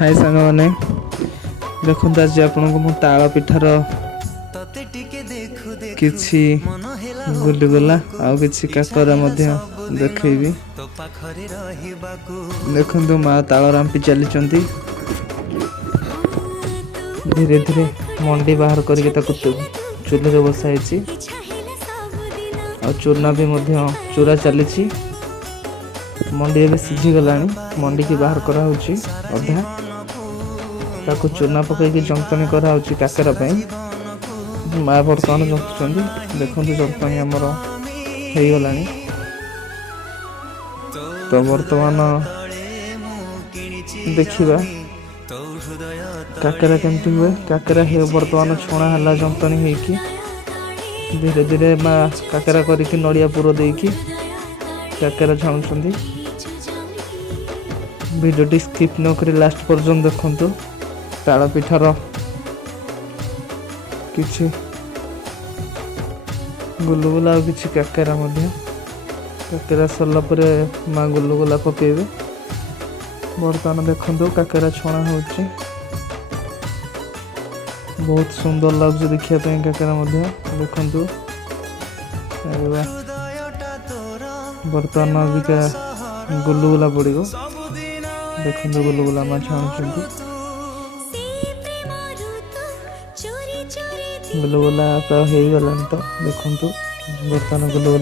हाय सांग मैंने देखो आज आपन को ताल पिठार किछि गुलगुला आ किछि काकरा देखैबी। देखो माँ ताल रांपी चली धीरे धीरे मंडी बाहर करके चूल्हे बसाई और चूर्णा भी चूरा चली मंडी ए सीझी गला मंडी की बाहर करा अधा ताकू चूना पकईकि जंतनी करा काकेरा माँ बर्तमान जंतुंट देखो जंतनी आमर हो गला। तो बर्तमान देखा काकेरा केमती हुए काकेरा बर्तमान छुणा है जंतनी होगी धीरे धीरे माँ काकेरा करके नड़िया पुर देकी काकेरा छाणुंट। वीडियो स्किप न करी लास्ट पर्यंत देखंतु ताल पिठार किछि गुलगुला और किछि काकेरा काकेरा सरला परे माँ गुलगुला पकेबे। बर्तमान देखंतु काकेरा छणा होछि बहुत सुंदर लगुच देखिया काकेरा देखंतु। बर्तमान अबिका गुलगुला पड़ो देखो गुलगुला माँ छाणुंट गुलगुला तो हो गलानी। तो देखो बर्तमान गुलगुला